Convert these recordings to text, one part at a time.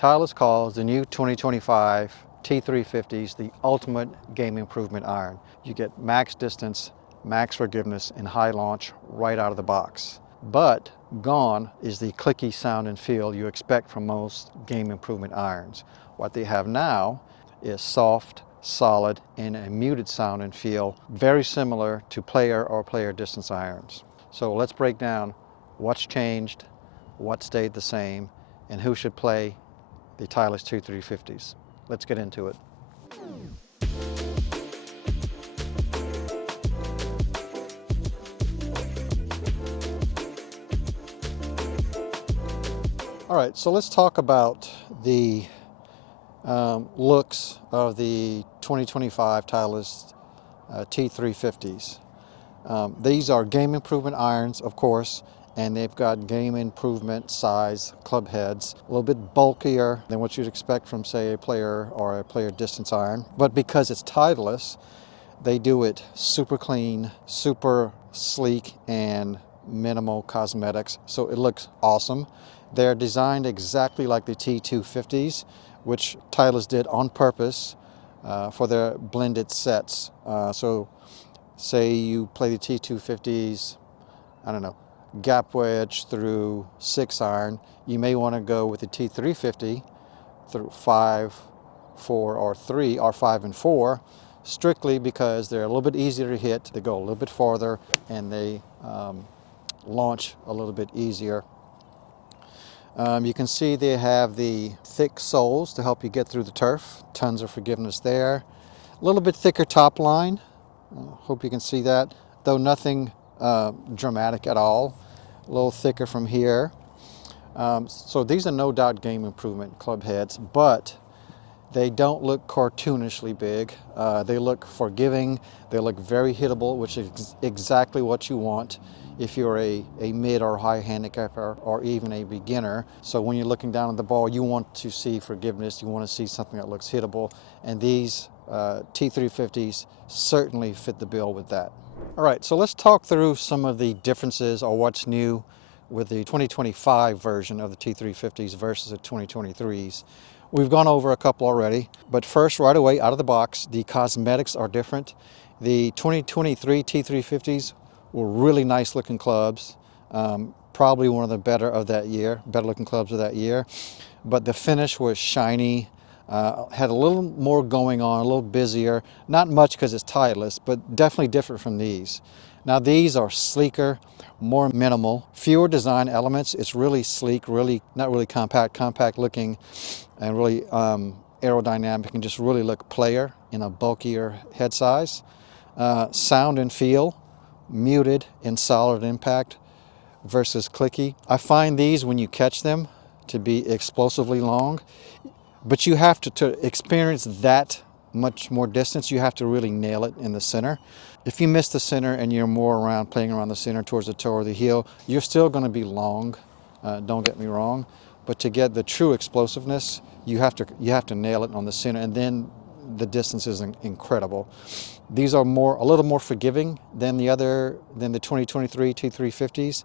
Titleist calls the new 2025 T350s the ultimate game improvement iron. You get max distance, max forgiveness, and high launch right out of the box. But gone is the clicky sound and feel you expect from most game improvement irons. What they have now is soft, solid, and a muted sound and feel, very similar to player or player distance irons. So let's break down what's changed, what stayed the same, and who should play the Titleist T350s. Let's get into it. All right, so let's talk about the looks of the 2025 Titleist T350s. These are game improvement irons, of course, and they've got game improvement size club heads, a little bit bulkier than what you'd expect from, say, a player or a player distance iron. But because it's Titleist, they do it super clean, super sleek, and minimal cosmetics, so it looks awesome. They're designed exactly like the T250s, which Titleist did on purpose for their blended sets. So say you play the T250s, I don't know, gap wedge through 6 iron, you may want to go with the T350 through 5, 4, or 3, or 5 and 4, strictly because they're a little bit easier to hit, they go a little bit farther, and they launch a little bit easier. You can see they have the thick soles to help you get through the turf. Tons of forgiveness there. A little bit thicker top line. Hope you can see that, though nothing dramatic at all. A little thicker from here. So these are no doubt game improvement club heads, but they don't look cartoonishly big. They look forgiving. They look very hittable, which is exactly what you want if you're a mid or high handicapper or even a beginner. So when you're looking down at the ball, you want to see forgiveness. You want to see something that looks hittable. And these T350s certainly fit the bill with that. All right, so let's talk through some of the differences or what's new with the 2025 version of the T350s versus the 2023s. We've gone over a couple already, but first, right away out of the box, the cosmetics are different. The 2023 T350s were really nice looking clubs, probably one of the better looking clubs of that year, but the finish was shiny, had a little more going on, a little busier, not much because it's Titleist, but definitely different from these. Now these are sleeker, more minimal, fewer design elements. It's really sleek, really not really compact looking, and really aerodynamic, and just really look player in a bulkier head size. Sound and feel, muted and solid impact versus clicky. I find these, when you catch them, to be explosively long, but you have to experience that much more distance, you have to really nail it in the center. If you miss the center and you're more playing around the center towards the toe or the heel, you're still going to be long, don't get me wrong, but to get the true explosiveness, you have to nail it on the center, and then the distance is incredible. These are a little more forgiving than the 2023 T350s.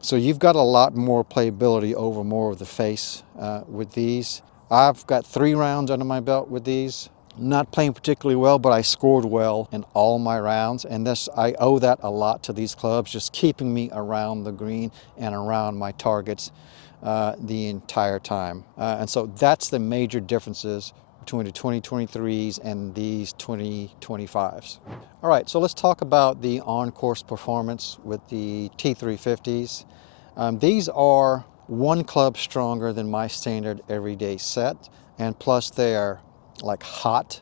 So you've got a lot more playability over more of the face with these. I've got 3 rounds under my belt with these. Not playing particularly well, but I scored well in all my rounds, and I owe that a lot to these clubs, just keeping me around the green and around my targets the entire time. And so that's the major differences between the 2023s and these 2025s. All right, so let's talk about the on-course performance with the T350s. These are 1 club stronger than my standard everyday set, and plus they're like hot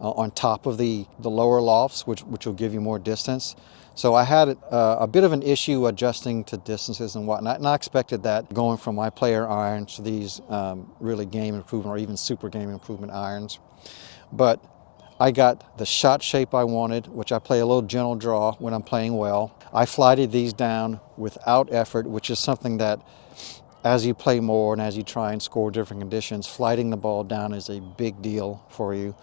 on top of the lower lofts, which will give you more distance. So I had a bit of an issue adjusting to distances and whatnot, and I expected that going from my player irons to these really game improvement or even super game improvement irons. But I got the shot shape I wanted, which I play a little gentle draw when I'm playing well. I flighted these down without effort, which is something that as you play more and as you try and score different conditions, flighting the ball down is a big deal for you.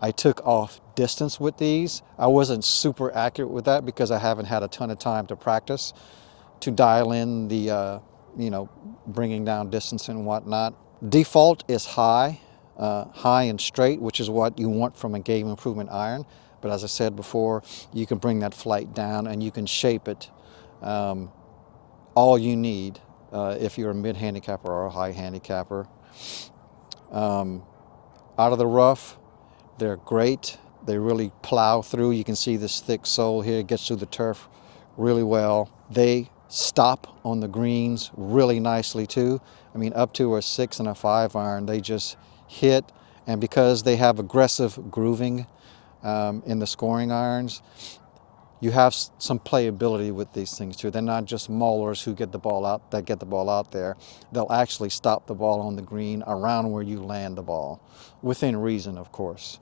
I took off distance with these. I wasn't super accurate with that because I haven't had a ton of time to practice to dial in the, bringing down distance and whatnot. Default is high, high and straight, which is what you want from a game improvement iron. But as I said before, you can bring that flight down and you can shape it all you need if you're a mid-handicapper or a high handicapper. Out of the rough, they're great. They really plow through. You can see this thick sole here. It gets through the turf really well. They stop on the greens really nicely too. I mean, up to a 6 and a 5 iron, they just hit. And because they have aggressive grooving in the scoring irons, you have some playability with these things too. They're not just maulers who get the ball out there. They'll actually stop the ball on the green around where you land the ball, within reason, of course.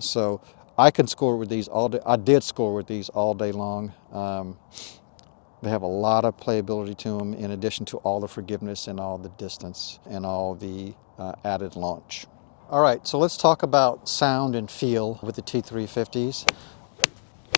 So I can score with these all day. I did score with these all day long. They have a lot of playability to them, in addition to all the forgiveness and all the distance and all the added launch. All right, so let's talk about sound and feel with the T350s.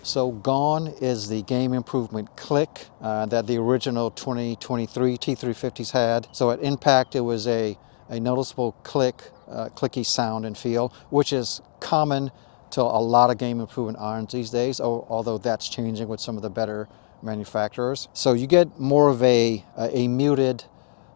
So gone is the game improvement click that the original 2023 T350s had. So at impact, it was a noticeable click, clicky sound and feel, which is common to a lot of game improvement irons these days, although that's changing with some of the better manufacturers. So you get more of a muted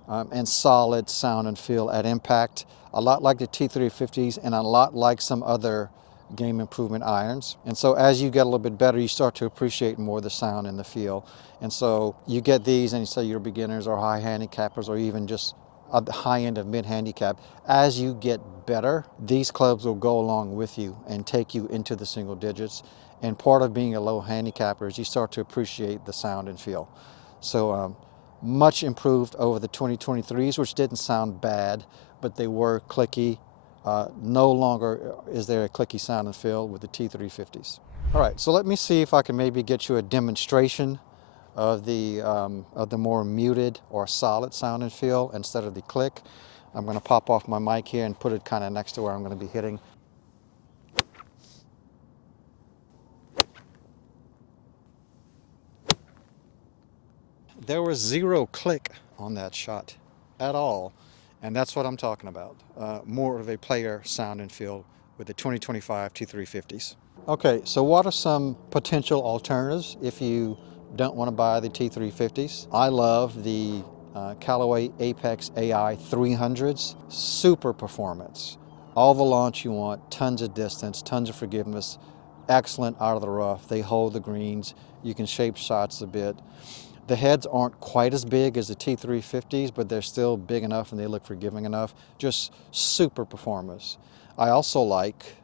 and solid sound and feel at impact, a lot like the T350s and a lot like some other game improvement irons. And so as you get a little bit better, you start to appreciate more the sound and the feel. And so you get these and you say you're beginners or high handicappers or even just at the high end of mid-handicap. As you get better, these clubs will go along with you and take you into the single digits. And part of being a low handicapper is you start to appreciate the sound and feel. So much improved over the 2023s, which didn't sound bad, but they were clicky. No longer is there a clicky sound and feel with the T350s. All right, so let me see if I can maybe get you a demonstration of the more muted or solid sound and feel instead of the click. I'm going to pop off my mic here and put it kind of next to where I'm going to be hitting. There was zero click on that shot at all, and that's what I'm talking about. More of a player sound and feel with the 2025 T350s. Okay, so what are some potential alternatives if you don't want to buy the T350s? I love the Callaway Apex AI 300s. Super performance. All the launch you want, tons of distance, tons of forgiveness, excellent out of the rough. They hold the greens. You can shape shots a bit. The heads aren't quite as big as the T350s, but they're still big enough and they look forgiving enough. Just super performance. I also like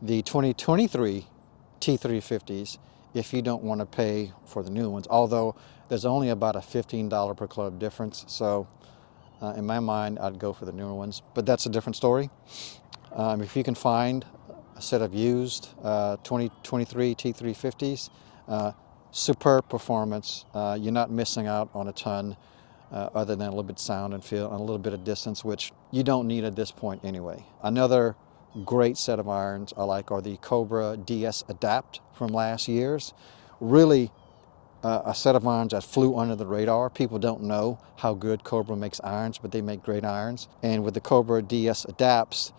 the 2023 T350s if you don't want to pay for the new ones, although there's only about a $15 per club difference. So in my mind, I'd go for the newer ones, but that's a different story. If you can find a set of used 2023 T350s, superb performance. You're not missing out on a ton other than a little bit sound and feel and a little bit of distance, which you don't need at this point anyway. Another great set of irons I like are the Cobra DS Adapt from last year's. Really a set of irons that flew under the radar. People don't know how good Cobra makes irons, but they make great irons. And with the Cobra DS Adapts,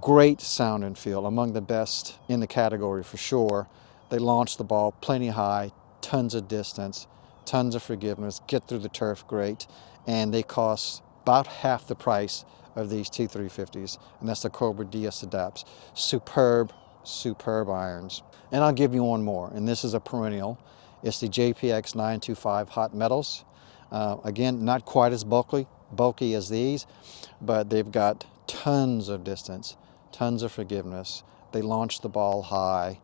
great sound and feel, among the best in the category for sure. They launch the ball plenty high, tons of distance, tons of forgiveness, get through the turf great, and they cost about half the price of these T350s, and that's the Cobra DS Adapts. Superb, superb irons. And I'll give you one more, and this is a perennial. It's the JPX 925 Hot Metals. Again, not quite as bulky as these, but they've got tons of distance, tons of forgiveness. They launch the ball high,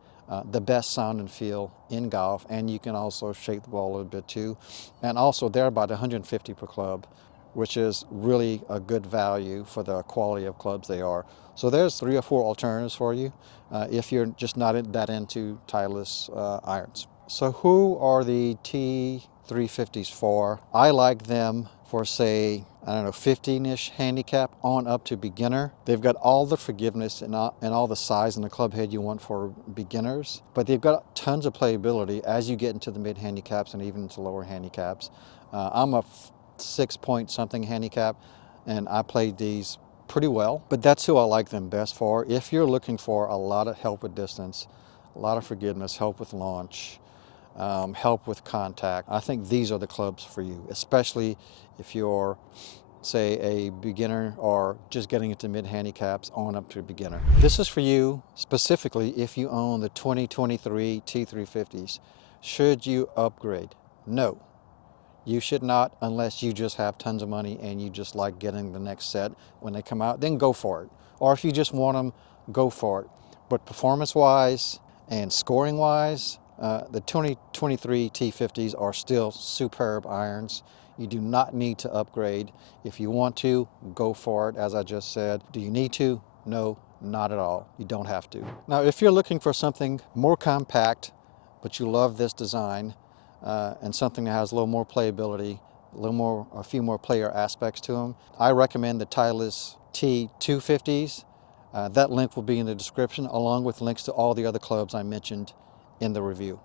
the best sound and feel in golf, and you can also shake the ball a little bit too. And also they're about 150 per club, which is really a good value for the quality of clubs they are. So there's 3 or 4 alternatives for you if you're just not that into Titleist irons. So who are the T350s for? I like them for, say, I don't know, 15-ish handicap on up to beginner. They've got all the forgiveness and all the size and the club head you want for beginners, but they've got tons of playability as you get into the mid handicaps and even into lower handicaps. I'm a 6 point something handicap. and I played these pretty well, but that's who I like them best for. If you're looking for a lot of help with distance, a lot of forgiveness, help with launch, help with contact, I think these are the clubs for you, especially if you're, say, a beginner or just getting into mid-handicaps on up to a beginner. This is for you specifically if you own the 2023 T350s. Should you upgrade? No. You should not, unless you just have tons of money and you just like getting the next set when they come out, then go for it. Or if you just want them, go for it. But performance-wise and scoring-wise, the 2023 T50s are still superb irons. You do not need to upgrade. If you want to, go for it, as I just said. Do you need to? No, not at all. You don't have to. Now, if you're looking for something more compact, but you love this design, and something that has a little more playability, a few more player aspects to them, I recommend the Titleist T350s. That link will be in the description, along with links to all the other clubs I mentioned in the review.